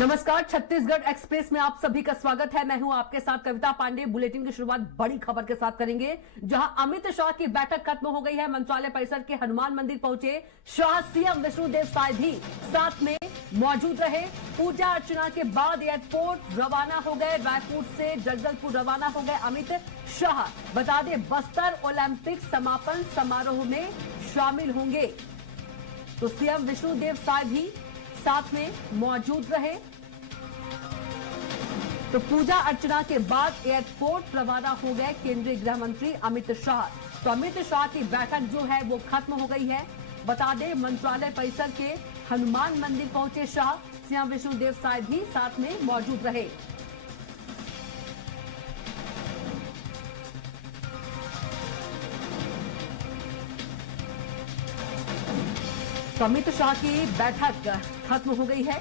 नमस्कार, छत्तीसगढ़ एक्सप्रेस में आप सभी का स्वागत है। मैं हूं आपके साथ कविता पांडे। बुलेटिन की शुरुआत बड़ी खबर के साथ करेंगे, जहां अमित शाह की बैठक खत्म हो गई है। मंत्रालय परिसर के हनुमान मंदिर पहुंचे शाह। सीएम विष्णुदेव साय भी साथ में मौजूद रहे। पूजा अर्चना के बाद एयरपोर्ट रवाना हो गए। रायपुर से जगदलपुर रवाना हो गए अमित शाह। बता दें, बस्तर ओलंपिक समापन समारोह में शामिल होंगे, तो सीएम विष्णुदेव साय भी साथ में मौजूद रहे। तो पूजा अर्चना के बाद एयरपोर्ट रवाना हो गए केंद्रीय गृह मंत्री अमित शाह। तो अमित शाह की बैठक जो है वो खत्म हो गई है। बता दें, मंत्रालय परिसर के हनुमान मंदिर पहुंचे शाह। सीएम विष्णुदेव साय भी साथ में मौजूद रहे। तो अमित शाह की बैठक खत्म हो गई है।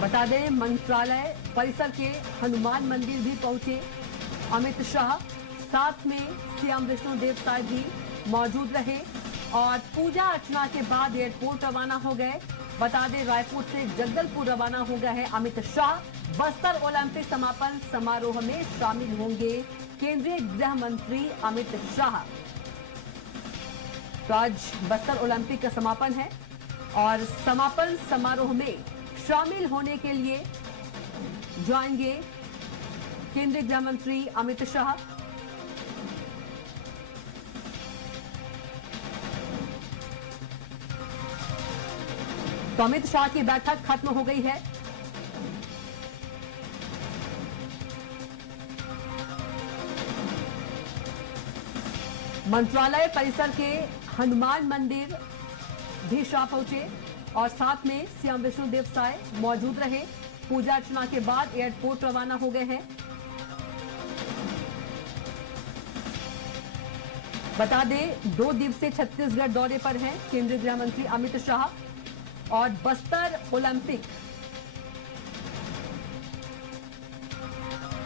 बता दें, मंत्रालय परिसर के हनुमान मंदिर भी पहुंचे अमित शाह। साथ में सीएम विष्णुदेव साय भी मौजूद रहे और पूजा अर्चना के बाद एयरपोर्ट रवाना हो गए। बता दें, रायपुर से जगदलपुर रवाना हो गए हैं अमित शाह। बस्तर ओलंपिक समापन समारोह में शामिल होंगे केंद्रीय गृह मंत्री अमित शाह। तो आज बस्तर ओलंपिक का समापन है और समापन समारोह में शामिल होने के लिए जाएंगे केंद्रीय गृह मंत्री अमित शाह। तो अमित शाह की बैठक खत्म हो गई है। मंत्रालय परिसर के हनुमान मंदिर भी शाह पहुंचे और साथ में सीएम विष्णुदेव साय मौजूद रहे। पूजा अर्चना के बाद एयरपोर्ट रवाना हो गए हैं। बता दें, 2 दिवसीय छत्तीसगढ़ दौरे पर हैं केंद्रीय गृह मंत्री अमित शाह और बस्तर ओलंपिक।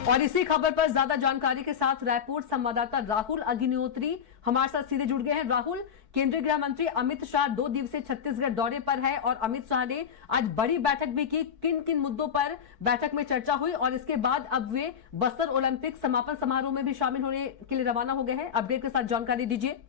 और इसी खबर पर ज्यादा जानकारी के साथ रायपुर संवाददाता राहुल अग्निहोत्री हमारे साथ सीधे जुड़ गए हैं। राहुल, केंद्रीय गृह मंत्री अमित शाह 2 दिवसीय छत्तीसगढ़ दौरे पर है और अमित शाह ने आज बड़ी बैठक भी की। किन किन मुद्दों पर बैठक में चर्चा हुई और इसके बाद अब वे बस्तर ओलंपिक समापन समारोह में भी शामिल होने के लिए रवाना हो गए हैं? अपडेट के साथ जानकारी दीजिए।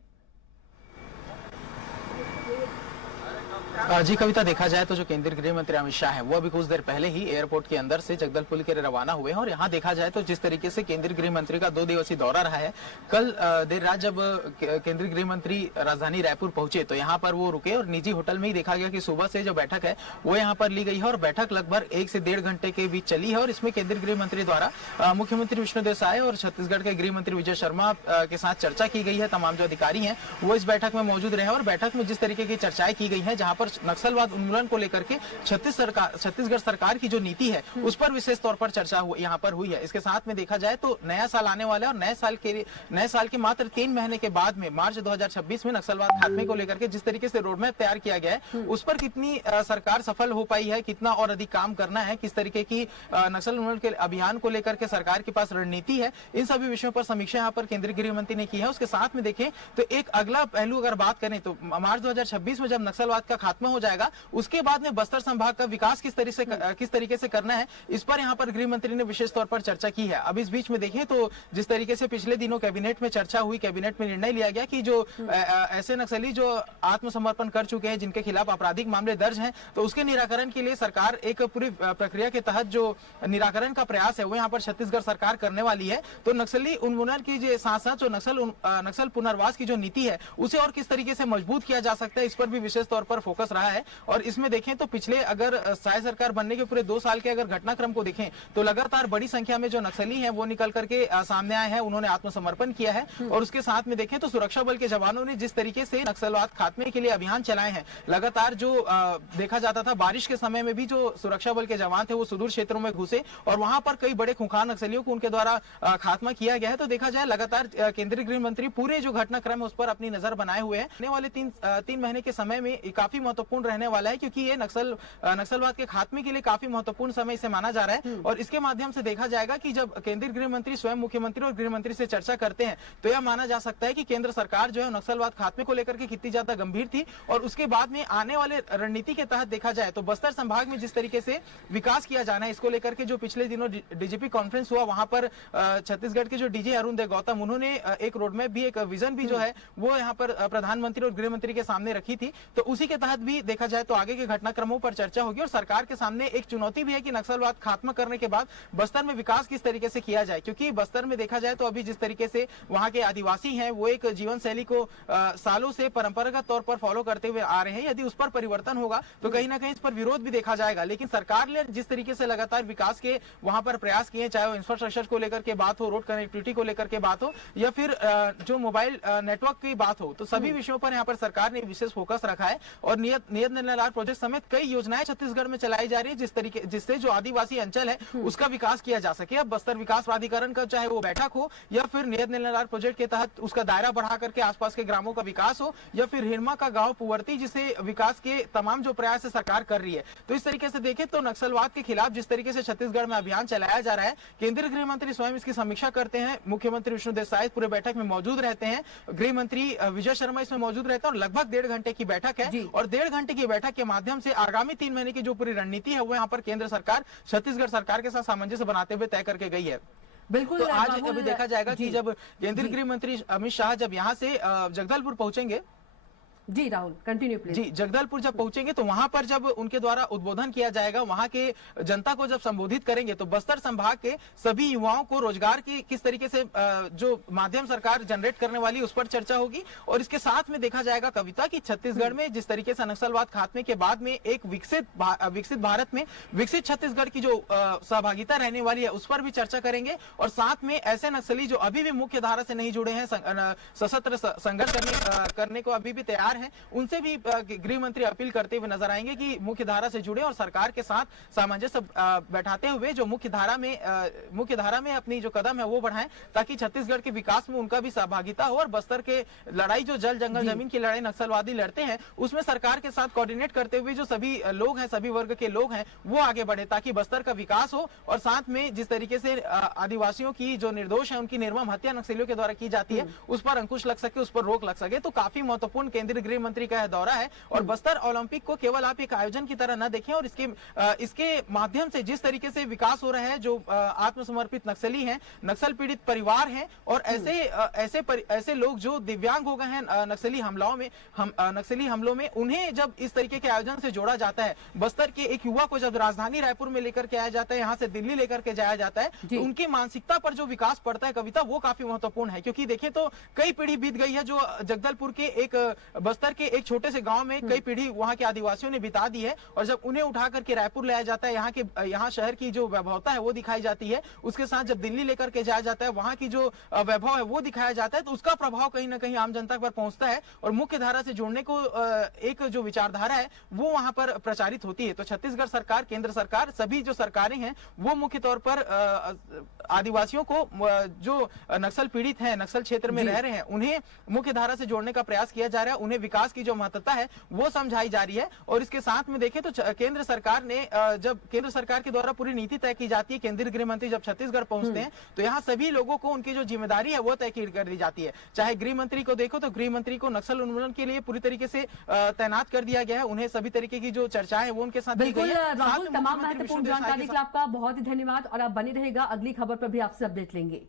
जी कविता, देखा जाए तो जो केंद्रीय गृह मंत्री अमित शाह है वो अभी कुछ देर पहले ही एयरपोर्ट के अंदर से जगदलपुर के लिए रवाना हुए हैं। और यहाँ देखा जाए तो जिस तरीके से केंद्रीय गृह मंत्री का 2 दिवसीय दौरा रहा है, कल देर रात जब केंद्रीय गृह मंत्री राजधानी रायपुर पहुंचे तो यहाँ पर वो रुके और निजी होटल में ही देखा गया कि सुबह से जो बैठक है वो यहाँ पर ली गई है और बैठक लगभग 1 से 1.5 घंटे के बीच चली है। और इसमें केंद्रीय गृह मंत्री द्वारा मुख्यमंत्री विष्णुदेव साय और छत्तीसगढ़ के गृह मंत्री विजय शर्मा के साथ चर्चा की गई है। तमाम जो अधिकारी हैं वो इस बैठक में मौजूद रहे और बैठक में जिस तरीके की चर्चाएं की गई है, जहां पर नक्सलवाद उन्मूलन को लेकर के छत्तीसगढ़ सरकार की जो नीति है उस पर विशेष तौर पर चर्चा यहाँ पर हुई है। इसके साथ में देखा जाए तो नया साल आने वाला है और नए साल के मात्र 3 महीने के बाद में मार्च 2026 में नक्सलवाद खात्मे को लेकर के जिस तरीके से रोड मैप तैयार किया गया है उस पर कितनी सरकार सफल हो पाई है, कितना और अधिक काम करना है, किस तरीके की नक्सल उन्मूलन के अभियान को लेकर के सरकार के पास रणनीति है, इन सभी विषयों पर समीक्षा यहाँ पर केंद्रीय गृह मंत्री ने की है। उसके साथ में देखें तो एक अगला पहलू अगर बात करें तो मार्च 2026 में जब नक्सलवाद का खात्मा हो जाएगा उसके बाद में बस्तर संभाग का विकास किस तरीके से करना है, इस पर यहाँ पर गृह मंत्री ने विशेष तौर पर चर्चा की है। अब इस बीच में देखें तो जिस तरीके से पिछले दिनों कैबिनेट में चर्चा हुई, कैबिनेट में निर्णय लिया गया कि जो ऐसे नक्सली जो आत्मसमर्पण कर चुके हैं, जिनके खिलाफ आपराधिक मामले दर्ज हैं, तो उसके निराकरण के लिए सरकार एक पूरी प्रक्रिया के तहत जो निराकरण का प्रयास है वो यहाँ पर छत्तीसगढ़ सरकार करने वाली है। तो नक्सली उन्मूलन की साथ साथ जो नक्सल पुनर्वास की जो नीति है उसे और किस तरीके से मजबूत किया जा सकता है, इस पर भी विशेष तौर पर फोकस रहा है। और इसमें देखें तो पिछले अगर साय सरकार बनने के पूरे 2 साल के अगर घटनाक्रम को देखें तो लगातार बड़ी संख्या में जो नक्सली हैं वो निकल करके सामने आए हैं, उन्होंने आत्मसमर्पण किया है। और उसके साथ में देखें तो सुरक्षा बल के जवानों ने जिस तरीके से नक्सलवाद खात्मे के लिए अभियान चलाए हैं, लगातार जो देखा जाता था बारिश के समय में भी जो सुरक्षा बल के जवान थे वो सुदूर क्षेत्रों में घुसे और वहां पर कई बड़े खुंखार नक्सलियों को उनके द्वारा खात्मा किया गया है। तो देखा जाए लगातार केंद्रीय गृह मंत्री पूरे जो घटनाक्रम है उस पर अपनी नजर बनाए हुए हैं। आने वाले 3 महीने के समय में काफी महत्वपूर्ण रहने वाला है, क्योंकि ये नक्सलवाद के खात्मे के लिए काफी महत्वपूर्ण समय इसे माना जा रहा है। और इसके माध्यम से देखा जाएगा कि जब केंद्रीय गृह मंत्री स्वयं मुख्यमंत्री और गृह मंत्री से चर्चा करते हैं तो यह माना जा सकता है कि केंद्र सरकार जो है नक्सलवाद खात्मे को लेकर के कितनी ज्यादा गंभीर थी। और उसके बाद में आने वाले रणनीति के तहत देखा जाए तो बस्तर संभाग में जिस तरीके से विकास किया जाना है, इसको लेकर के जो पिछले दिनों डीजीपी कॉन्फ्रेंस हुआ, वहां पर छत्तीसगढ़ के जो डीजी अरुण देव गौतम, उन्होंने एक रोडमैप भी, एक विजन भी जो है वो यहाँ पर प्रधानमंत्री और गृह मंत्री के सामने रखी थी। तो उसी के तहत भी देखा जाए तो आगे के घटनाक्रमों पर चर्चा होगी। और सरकार के सामने एक चुनौती भी है कि नक्सलवाद खात्मा करने के बाद बस्तर में विकास किस तरीके से किया जाए, क्योंकि बस्तर में देखा जाए तो अभी जिस तरीके से वहां के आदिवासी हैं वो एक जीवन शैली को सालों से परंपरागत तौर पर फॉलो करते हुए आ रहे हैं। यदि उस पर परिवर्तन होगा तो कहीं ना कहीं इस पर विरोध भी देखा जाएगा। लेकिन सरकार ने जिस तरीके से लगातार विकास के वहां पर प्रयास किए, चाहे वो इंफ्रास्ट्रक्चर को लेकर के बात हो, रोड कनेक्टिविटी को लेकर के बात हो, या फिर जो मोबाइल नेटवर्क की बात हो, तो सभी विषयों पर यहाँ पर सरकार ने विशेष फोकस रखा है। और नियत नैनालाल प्रोजेक्ट समेत कई योजनाएं छत्तीसगढ़ में चलाई जा रही है जिससे जो आदिवासी अंचल है उसका विकास किया जा सके। अब बस्तर विकास प्राधिकरण का चाहे वो बैठक हो या फिर नियत नैनालाल प्रोजेक्ट के तहत उसका दायरा बढ़ा करके आसपास के ग्रामों का विकास हो, या फिर हिरमा का गांव पुवर्ती, जिसे विकास के तमाम जो प्रयास सरकार कर रही है। तो इस तरीके से देखें तो नक्सलवाद के खिलाफ जिस तरीके से छत्तीसगढ़ में अभियान चलाया जा रहा है, केंद्रीय गृह मंत्री स्वयं इसकी समीक्षा करते हैं, मुख्यमंत्री विष्णुदेव साय पूरे बैठक में मौजूद रहते हैं, गृह मंत्री विजय शर्मा इसमें मौजूद रहते हैं। और लगभग 1.5 घंटे की बैठक है। और 1.5 घंटे की बैठक के माध्यम से आगामी 3 महीने की जो पूरी रणनीति है वो यहाँ पर केंद्र सरकार छत्तीसगढ़ सरकार के साथ सामंजस्य बनाते हुए तय करके गई है। बिल्कुल। तो आज अभी देखा जाएगा कि जब केंद्रीय गृह मंत्री अमित शाह जब यहाँ से जगदलपुर पहुंचेंगे, जी राहुल कंटिन्यू प्लीज। जी, जगदलपुर जब पहुंचेंगे तो वहां पर जब उनके द्वारा उद्बोधन किया जाएगा, वहां के जनता को जब संबोधित करेंगे तो बस्तर संभाग के सभी युवाओं को रोजगार की किस तरीके से जो माध्यम सरकार जनरेट करने वाली उस पर चर्चा होगी। और इसके साथ में देखा जाएगा कविता की छत्तीसगढ़ में जिस तरीके से नक्सलवाद खात्मे के बाद में एक विकसित भारत में विकसित छत्तीसगढ़ की जो सहभागिता रहने वाली है उस पर भी चर्चा करेंगे। और साथ में ऐसे नक्सली जो अभी भी मुख्य धारा से नहीं जुड़े हैं, सशस्त्र संघर्ष करने को अभी भी तैयार हैं, उनसे भी गृह मंत्री अपील करते हुए नजर आएंगे कि मुख्य धारा से जुड़े और सरकार के साथ सामंजस्य बैठाते हुए जो मुख्य धारा में अपनी जो कदम है वो बढ़ाएं, ताकि छत्तीसगढ़ के विकास में उनका भी सहभागिता हो। और बस्तर के लड़ाई जो जल जंगल जमीन की लड़ाई नक्सलवादी लड़ते हैं उसमें सरकार के साथ कोऑर्डिनेट करते हुए जो सभी लोग हैं, सभी वर्ग के लोग हैं, वो आगे बढ़े ताकि बस्तर का विकास हो। और साथ में जिस तरीके से आदिवासियों की जो निर्दोष है उनकी निर्मम हत्या नक्सलियों के द्वारा की जाती है उस पर अंकुश लग सके, उस पर रोक लग सके। तो काफी महत्वपूर्ण केंद्रीय गृह मंत्री का दौरा है। और बस्तर ओलंपिक को केवल आप एक आयोजन की तरह न देखें, और इसके माध्यम से जिस तरीके से विकास हो रहा है, जो आत्मसमर्पित नक्सली हैं, नक्सल पीड़ित परिवार हैं, और ऐसे लोग जो दिव्यांग हो गए हैं नक्सली हमलों में, उन्हें जब इस तरीके के आयोजन से जोड़ा जाता है, बस्तर के एक युवा को जब राजधानी रायपुर में लेकर के आया जाता है, यहाँ से दिल्ली लेकर के जाया जाता है, तो उनकी मानसिकता पर जो विकास पड़ता है कविता, वो काफी महत्वपूर्ण है। क्योंकि देखें तो कई पीढ़ी बीत गई है, जो जगदलपुर के बस्तर के एक छोटे से गांव में कई पीढ़ी वहां के आदिवासियों ने बिता दी है। और जब उन्हें उठा करके रायपुर लाया जाता है, यहाँ शहर की जो वैभवता है वो दिखाई जाती है, उसके साथ जब दिल्ली लेकर के जाया जाता है, वहां की जो वैभव है वो दिखाया जाता है, तो उसका प्रभाव कहीं ना कहीं आम जनता पर पहुंचता है और मुख्य धारा से जोड़ने को एक जो विचारधारा है वो वहां पर प्रचारित होती है। तो छत्तीसगढ़ सरकार, केंद्र सरकार, सभी जो सरकारें हैं वो मुख्य तौर पर आदिवासियों को जो नक्सल पीड़ित हैं, नक्सल क्षेत्र में रह रहे हैं, उन्हें मुख्य धारा से जोड़ने का प्रयास किया जा रहा है, उन्हें विकास की जो महत्वता है वो समझाई जा रही है। और इसके साथ में देखें तो केंद्र सरकार ने जब केंद्र सरकार के द्वारा पूरी नीति तय की जाती है, केंद्रीय गृह मंत्री जब छत्तीसगढ़ पहुंचते हैं तो यहाँ सभी लोगों को उनकी जो जिम्मेदारी है वो तय कर दी जाती है। चाहे गृह मंत्री को देखो तो गृह मंत्री को नक्सल उन्मूलन के लिए पूरी तरीके से तैनात कर दिया गया है, उन्हें सभी तरीके की जो चर्चाएं वो उनके साथ की गई है। राहुल, तमाम महत्वपूर्ण जानकारी के लिए आपका बहुत ही धन्यवाद और आप बने रहेगा, अगली खबर पर भी आपसे अपडेट लेंगे।